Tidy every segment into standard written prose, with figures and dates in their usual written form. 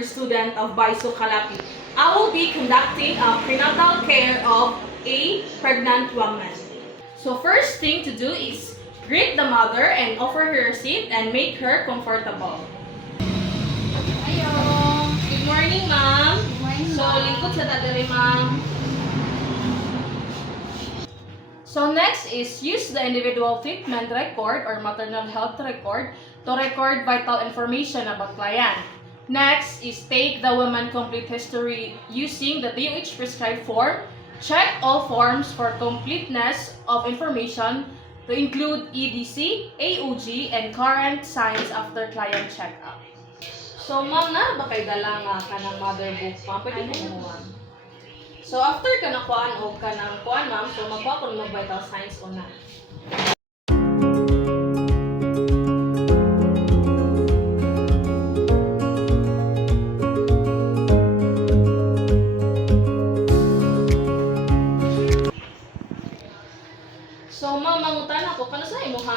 Year student of Baiso Calapi. I will be conducting a prenatal care of a pregnant woman. So first thing to do is greet the mother and offer her a seat and make her comfortable. Ayo. Good morning, ma'am. Good morning, So, ma'am. lingkod sa dadali, ma'am. So next is use the individual treatment record or maternal health record to record vital information about client. Next is take the woman complete history using the DOH prescribed form. Check all forms for completeness of information to include EDC, AOG, and current signs after client checkup. So ma'am na ba kay dala nga kanang mother book ma'am? Pwede mo kumuha. So after ka na kuan o ka ng kuan ma'am, so magkuha ko ng vital signs una. So ma'am, mangutan ako kano sa imong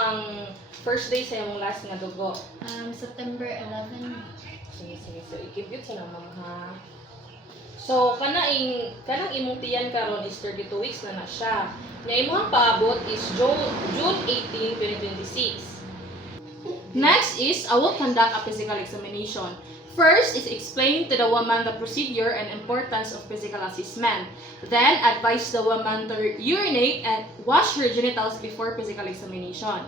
first day sa imong last nga dugo? September 11. Sige. So i-keep sa ma'am ha. So kanang imong tiyan karon is 32 weeks na siya. Nya imong paabot is June 18, 2026. Next is I will conduct a physical examination. First is explain to the woman the procedure and importance of physical assessment. Then advise the woman to urinate and wash her genitals before physical examination.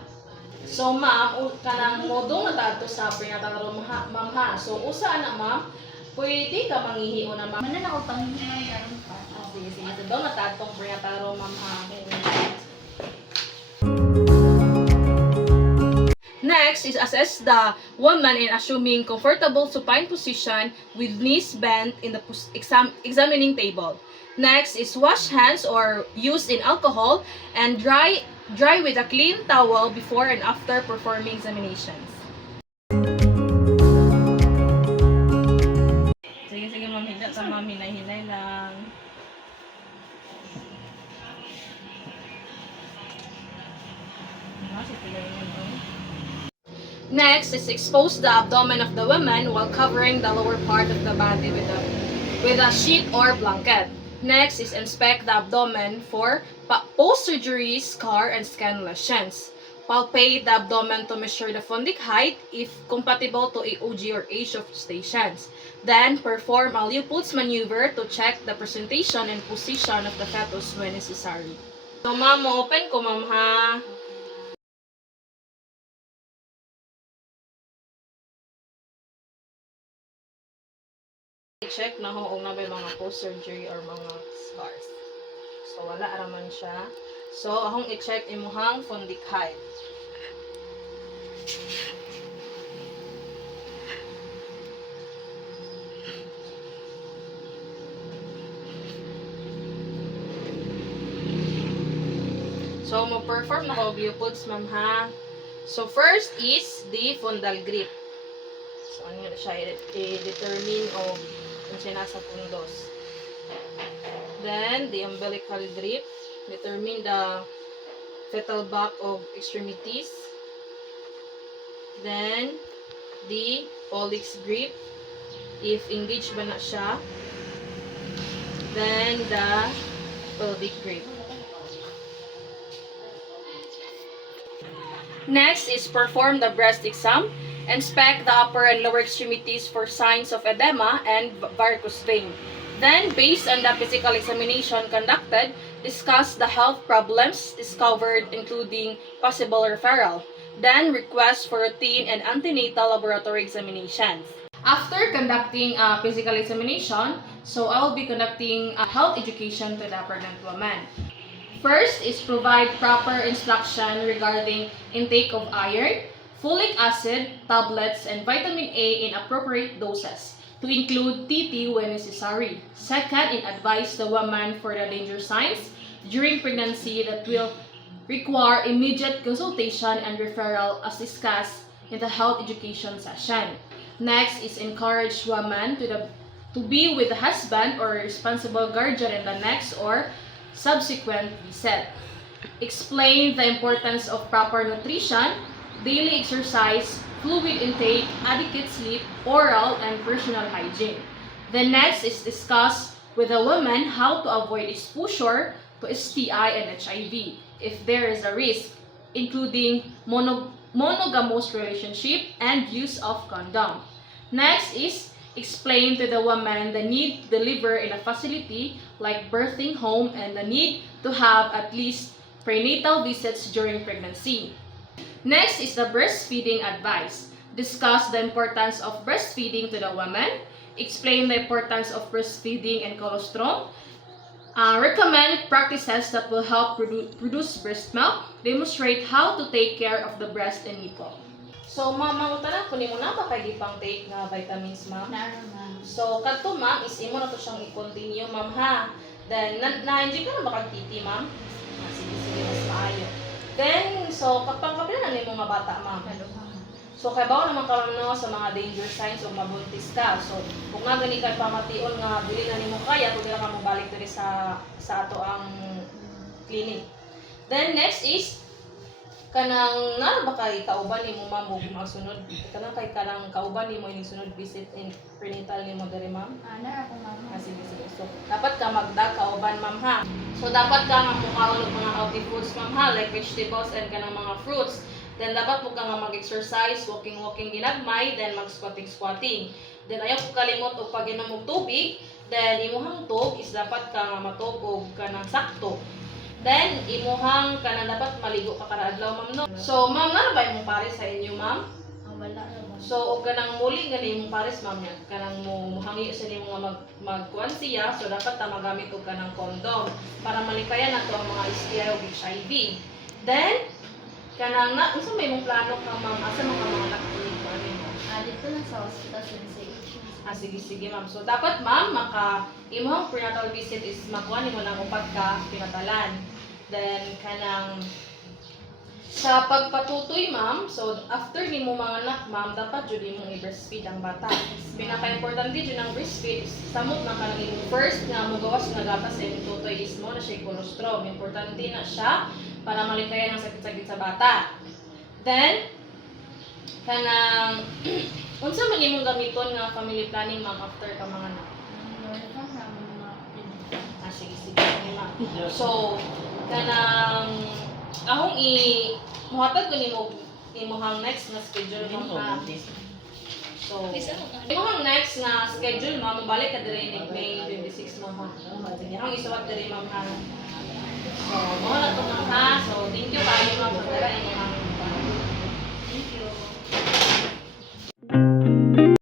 So ma'am, kanang modong na tato sa prenatal room ma'am ha. So usa na ma'am, pwede ka manghihi una ma'am. Mana na ako panghihingan karon pa. Sige. So daw na tatong prenatal room ma'am ha. Next is assess the woman in assuming comfortable supine position with knees bent in the examining table. Next is wash hands or used in alcohol and dry with a clean towel before and after performing examinations. Sige ma'am, hindi sa ma'am, hinay lang. Next is expose the abdomen of the woman while covering the lower part of the body with a sheet or blanket. Next is inspect the abdomen for post-surgery scar and skin lesions. Palpate the abdomen to measure the fundic height if compatible to AOG or age of gestations. Then perform a Leopold's maneuver to check the presentation and position of the fetus when necessary. So ma'am, open ko ma'am ha. I-check na kung na may mga post-surgery or mga scars. So, wala araman siya. So, akong i-check imuhang fundic height. So, mo-perform na ko Leopold's ma'am ha. So, first is the fundal grip. So, ano na siya i-determine o kung siya nasa pundos. Then, the umbilical grip. Determine the fetal back of extremities. Then, the pollex grip. If engaged ba na siya. Then, the pelvic grip. Next is perform the breast exam. Inspect the upper and lower extremities for signs of edema and varicose vein. Then, based on the physical examination conducted, discuss the health problems discovered including possible referral. Then, request for routine and antenatal laboratory examinations. After conducting a physical examination, so I will be conducting a health education to the pregnant woman. First is provide proper instruction regarding intake of iron, folic acid, tablets, and vitamin A in appropriate doses, to include TT when necessary. Second, advise the woman for the danger signs during pregnancy that will require immediate consultation and referral as discussed in the health education session. Next is encourage women to be with the husband or responsible guardian in the next or subsequent visit. Explain the importance of proper nutrition, daily exercise, fluid intake, adequate sleep, oral, and personal hygiene. The next is discuss with the woman how to avoid exposure to STI and HIV if there is a risk, including monogamous relationship and use of condom. Next is explain to the woman the need to deliver in a facility like birthing home and the need to have at least prenatal visits during pregnancy. Next is the breastfeeding advice. Discuss the importance of breastfeeding to the woman. Explain the importance of breastfeeding and colostrum. Recommend practices that will help produce breast milk. Demonstrate how to take care of the breast and nipple. So, ma'am, mangutan ko nimo na ba kay gipang take nga vitamins, ma'am? Naro, ma'am. So, kadto ma'am, is imo na to siyang i-continue, ma'am, ha? Then, na-enjoy ka na ba kag titi, ma'am? Sige, sige, mas maayo. Then, so, kapila na nimo nga bata, ma'am? Naro, ma'am. So, kay bawa naman karon no sa mga danger signs o mabuntis ka. So, kung nga gani kay pamation nga dili na nimo kaya, kung dili ka mobalik diri sa ato ang clinic. Then, next is, kanang na ba kay kauban nimo ma'am ug magsunod kanang kauban nimo ining sunod visit in prenatal nimo diri ma'am. Naro ako, ma'am. Sige sige. So dapat ka magdag kauban ma'am ha. So dapat ka nga mukaon og mga healthy foods ma'am ha, like vegetables and kanang mga fruits. Then dapat mo ka nga mag-exercise, walking ginagmay, then mag-squatting. Then ayaw ko kalimot og pag-inom og tubig. Then imong tug is dapat ka nga matug og kanang sakto. Then, imuhang ka na dapat maligo ka kada adlaw, ma'am, no? So, ma'am, na ba imong pares sa inyo, ma'am? Wala ra, ma'am. So, og kanang muli gani imong pares, ma'am, yan. Kanang muhangi sa nimo nga magkuan siya, so dapat ta magamit og kanang condom para malikayan nato ang mga STI ug HIV. Then, kanang na unsa may imong plano ka, ma'am? Asa man ka mga nakulig ko nimo? Dito lang sa hospital, Sensei. Sige, sige, ma'am. So, dapat, ma'am, imong prenatal visit is makuha nimo ng upat ka pinatalan. Then, kanang sa pagpatutoy, ma'am, so after nimo manganak, ma'am, dapat jud imong i-breastfeed ang bata. Pinaka-importante jud ng breastfeed is samot na kanang imong first nga mogawas nga gatas sa imong tutoy is mo na siya colostrum. Importante na siya para malikayan ang sakit-sakit sa bata. Then, kanang unsa man imong gamiton nga family planning, ma'am, after ka manganak? Sige, sige, ma'am. So, kanang ahong muhatag ko nimo imong next na schedule mo ha. So, imong next na schedule mo balik ka diri ni May 26 mo ha. Sige, ahong isuwat diri ma'am ha.